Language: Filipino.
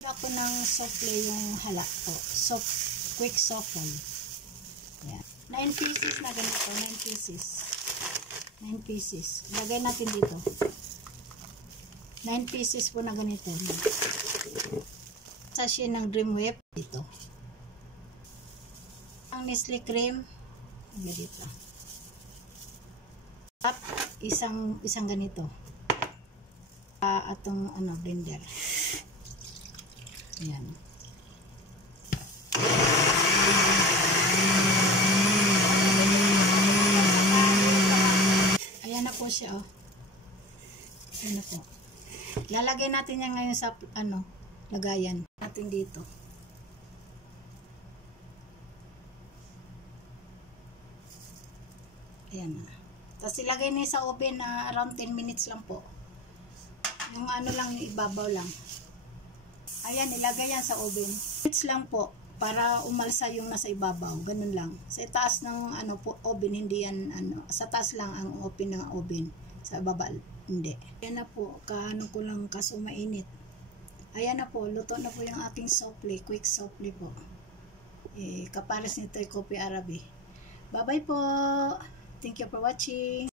Ako ng souffle yung hala po. Quick soften. Yan. 9 pieces na ganito. 9 pieces. 9 pieces. Lagay natin dito. 9 pieces po na ganito. Sachet ng Dream Whip dito. Ang Nestle cream lagay dito. At isang ganito. Atong blender. Ayan. Ayan na po siya, oh. Ayan na po. Lalagay natin yan ngayon sa lagayan natin dito. Ayan na. Tapos ilagay niya sa oven na around 10 minutes lang po. Yung lang, yung ibabaw lang. Ayan, ilagay yan sa oven. Minutes lang po para umalsa yung nasa ibabaw. Ganun lang. Sa taas ng oven, hindi yan sa taas lang ang open ng oven. Sa baba, hindi. Ayan na po, ko lang kaso mainit. Ayan na po, luto na po yung aking souffle, quick souffle po. Kapares nito ay Coffee Arabi. Bye-bye po. Thank you for watching.